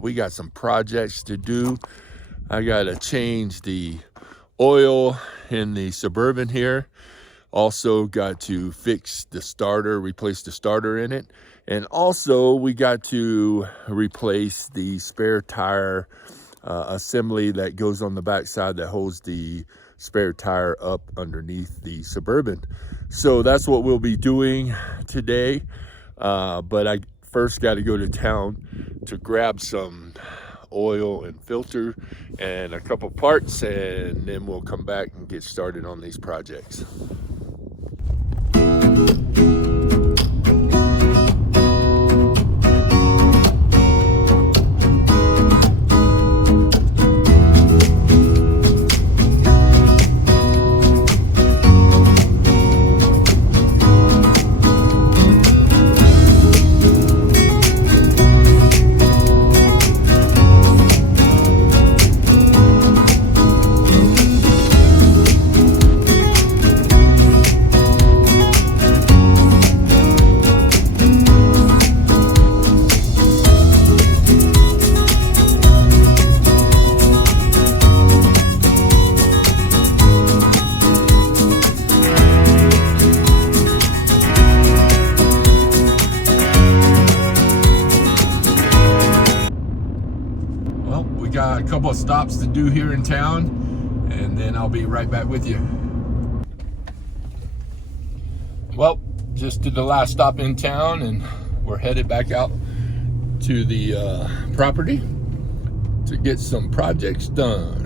We got some projects to do. I gotta change the oil in the Suburban here. Also got to fix the starter, replace the starter in it. And also we got to replace the spare tire assembly that goes on the back side that holds the spare tire up underneath the Suburban. So that's what we'll be doing today. But I first got to go to town to grab some oil and filter and a couple parts, and then we'll come back and get started on these projects. Got a couple of stops to do here in town, and then I'll be right back with you. Well, just did the last stop in town, and we're headed back out to the property to get some projects done.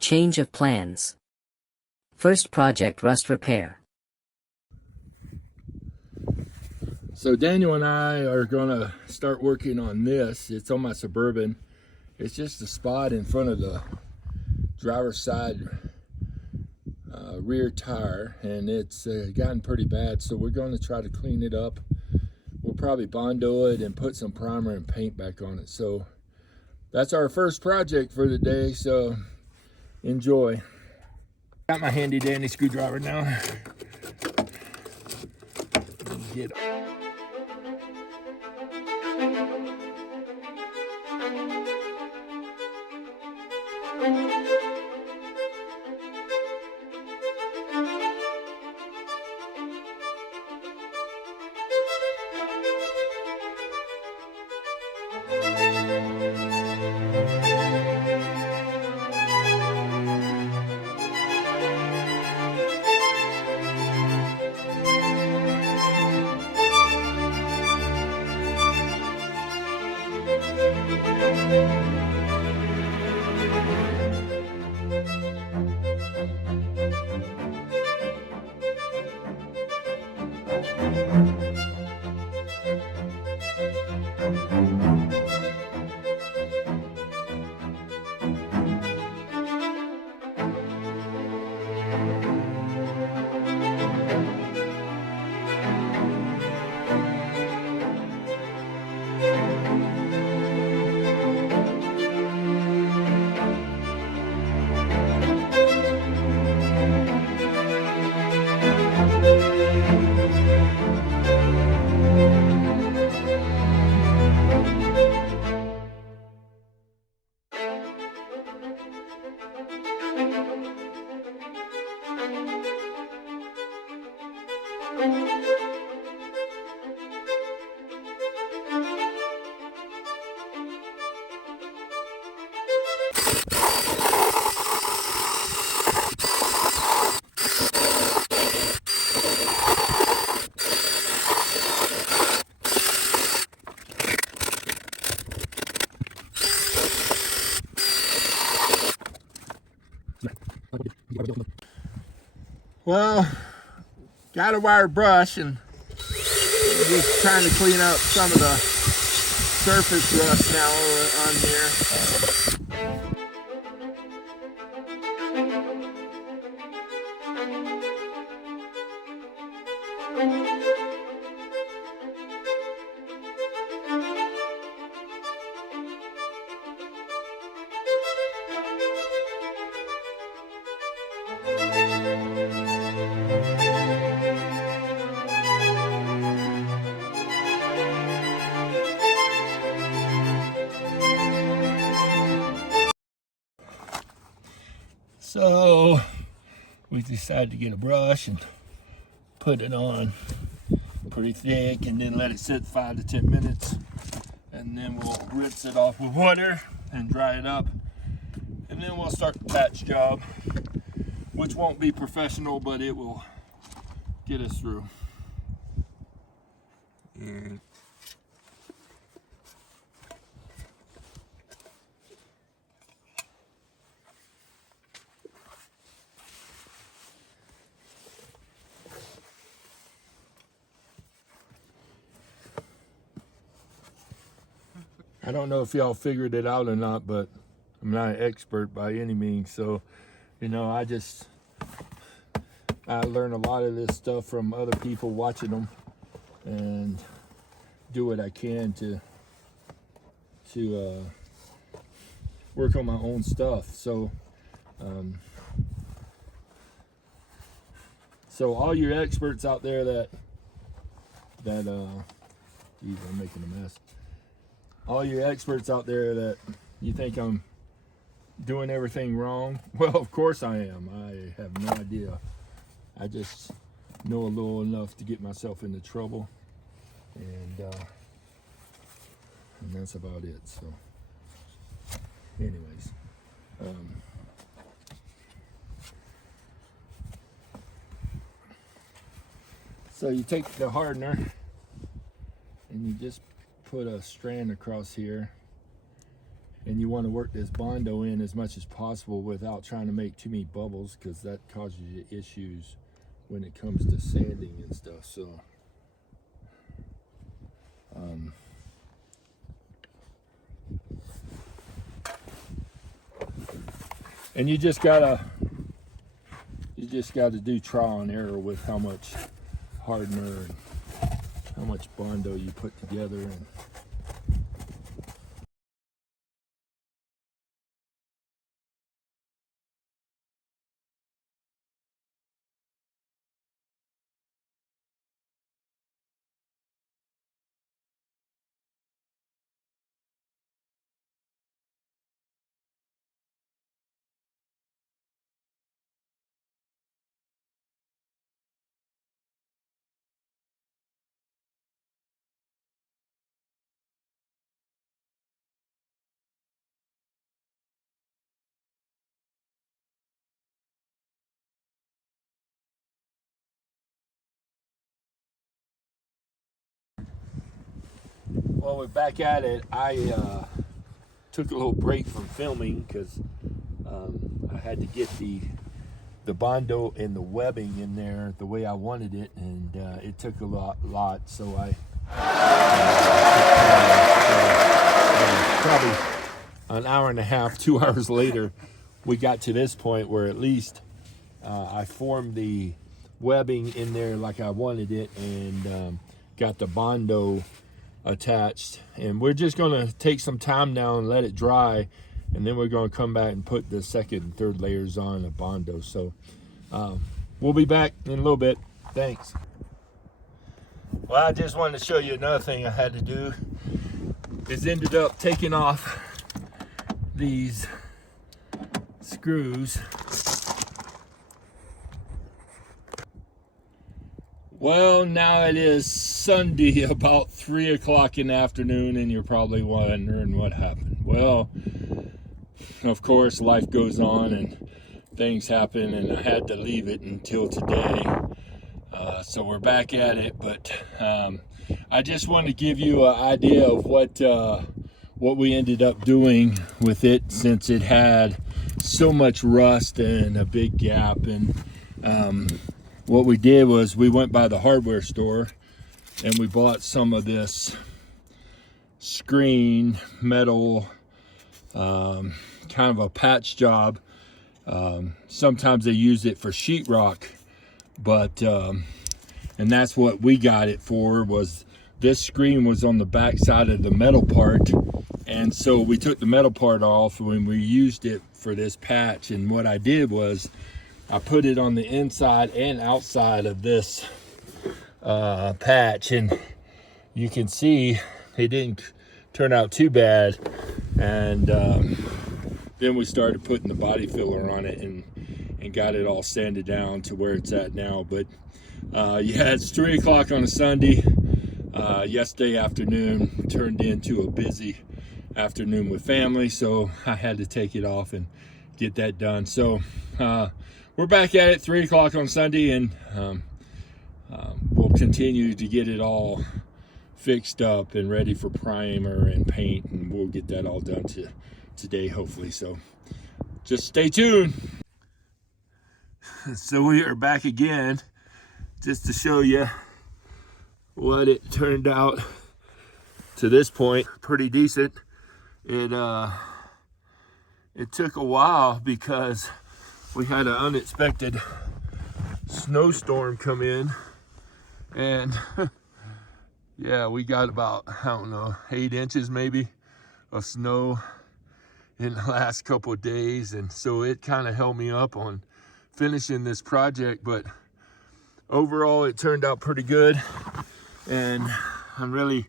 Change of plans. First project, rust repair. So Daniel and I are gonna start working on this. It's on my Suburban. It's just a spot in front of the driver's side rear tire, and it's gotten pretty bad, so we're going to try to clean it up. We'll probably Bondo it and put some primer and paint back on it. So that's our first project for the day, so enjoy. Got my handy dandy screwdriver now. Get Well, got a wire brush and just trying to clean up some of the surface rust now on here. So we decided to get a brush and put it on pretty thick and then let it sit 5 to 10 minutes, and then we'll rinse it off with water and dry it up, and then we'll start the patch job, which won't be professional, but it will get us through. And I don't know if y'all figured it out or not, but I'm not an expert by any means. So, you know, I learn a lot of this stuff from other people watching them, and do what I can to work on my own stuff. So, so all your experts out there that geez, I'm making a mess. All you experts out there that you think I'm doing everything wrong, well, of course I am. I have no idea. I just know a little enough to get myself into trouble, and that's about it. So anyways, so you take the hardener and you just put a strand across here, and you want to work this Bondo in as much as possible without trying to make too many bubbles, because that causes you issues when it comes to sanding and stuff. So and you just gotta do trial and error with how much hardener and how much Bondo you put together. And well, we're back at it. I took a little break from filming because I had to get the Bondo and the webbing in there the way I wanted it, and it took a lot. So I probably an hour and a half, 2 hours later, we got to this point where at least I formed the webbing in there like I wanted it, and got the Bondo attached. And we're just gonna take some time now and let it dry, and then we're gonna come back and put the second and third layers on of Bondo. So we'll be back in a little bit. Thanks. Well, I just wanted to show you another thing I had to do. Is ended up taking off these screws. Well, now it is Sunday about 3 o'clock in the afternoon, and you're probably wondering what happened. Well, of course, life goes on and things happen, and I had to leave it until today. So we're back at it, but I just want to give you an idea of what we ended up doing with it, since it had so much rust and a big gap. And what we did was we went by the hardware store and we bought some of this screen metal, kind of a patch job. Sometimes they use it for sheetrock, but and that's what we got it for. Was this screen was on the back side of the metal part, and so we took the metal part off when we used it for this patch. And what I did was I put it on the inside and outside of this patch, and you can see it didn't turn out too bad. And then we started putting the body filler on it and got it all sanded down to where it's at now. But yeah, it's 3 o'clock on a Sunday. Yesterday afternoon turned into a busy afternoon with family, so I had to take it off and get that done. So we're back at it 3 o'clock on Sunday, and we'll continue to get it all fixed up and ready for primer and paint, and we'll get that all done today hopefully. So just stay tuned. So we are back again just to show you what it turned out to this point. Pretty decent. It took a while because we had an unexpected snowstorm come in, and yeah, we got about, I don't know, 8 inches maybe of snow in the last couple of days. And so it kind of held me up on finishing this project, but overall it turned out pretty good, and I'm really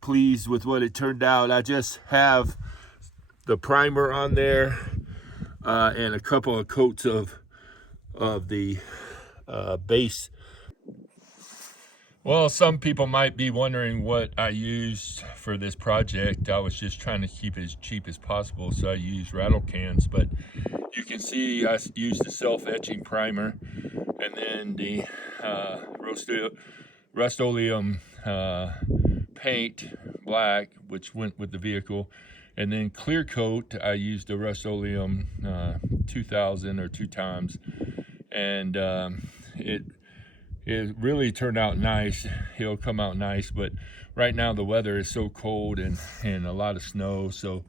pleased with what it turned out. I just have the primer on there and a couple of coats of the base. Well, some people might be wondering what I used for this project. I was just trying to keep it as cheap as possible, so I used rattle cans. But you can see I used the self-etching primer, and then the Rust-Oleum paint, black, which went with the vehicle, and then clear coat. I used the Rust-Oleum 2000 or 2 times, and it really turned out nice. It'll come out nice, but right now the weather is so cold and a lot of snow, so,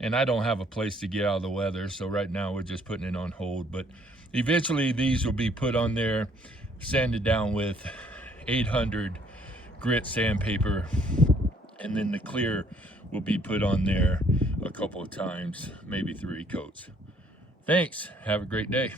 and I don't have a place to get out of the weather, so right now we're just putting it on hold. But eventually these will be put on there, sanded down with 800 grit sandpaper, and then the clear will be put on there a couple of times, maybe 3 coats. Thanks, have a great day.